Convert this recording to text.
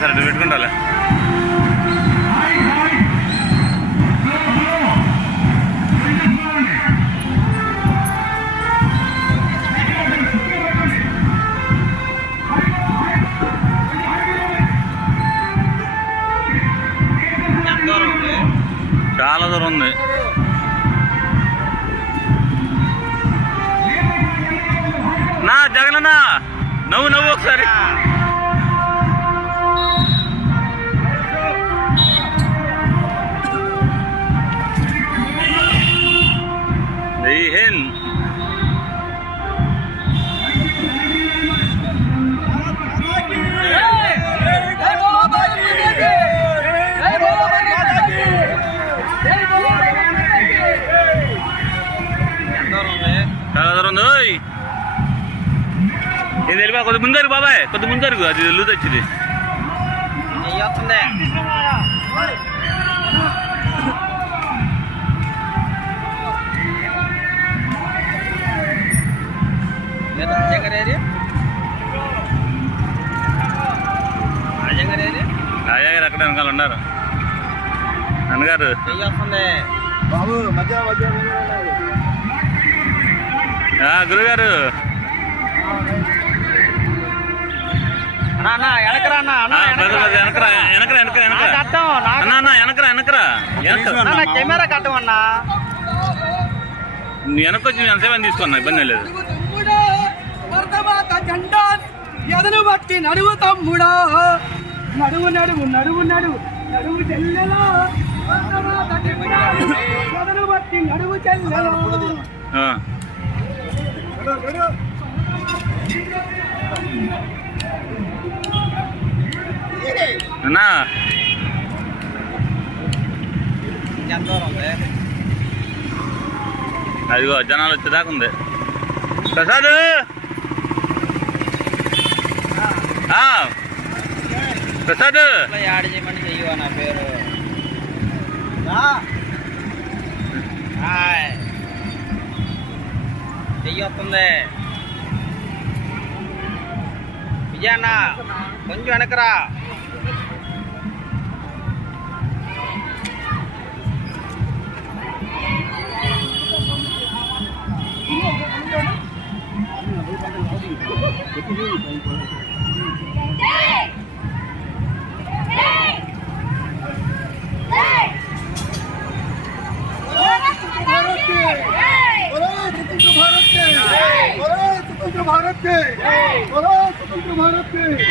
సరే నువ్వు పెట్టుకుంటాలే. చాలా దూరం ఉంది. నా జగనన్నా నవ్వు నవ్వు ఒకసారి. జై హింద్. చాలా దూరం ఉంది. ఇది వెళ్ళిపో కొద్ది ముందరు బాబాయ్, కొద్ది ముందరు. అది లూజ్ వచ్చింది. రాజాగారు అక్కడ వెనకాల ఉన్నారు. అన్నగారు గురుగారు కెమెరా కట్టమన్నా వెనకొచ్చి ఎంతసేపు తీసుకున్నా ఇబ్బంది లేదు. ఎదను బట్టి నడువు తమ్ముడా, నడువు నడువు నడువు నడువు నడువు చెల్లెలో, ఎదను బట్టి నడువు చెల్లెలో. అన్నా అదిగో జనాలు వచ్చేదాకా ఉంది. ప్రసాద్ ప్రసాద్ యాడ్ చేయమని చెయ్యవా నా పేరు. చెయ్యి వస్తుంది. విజయన్న కొంచెం వెనకరా. भारत के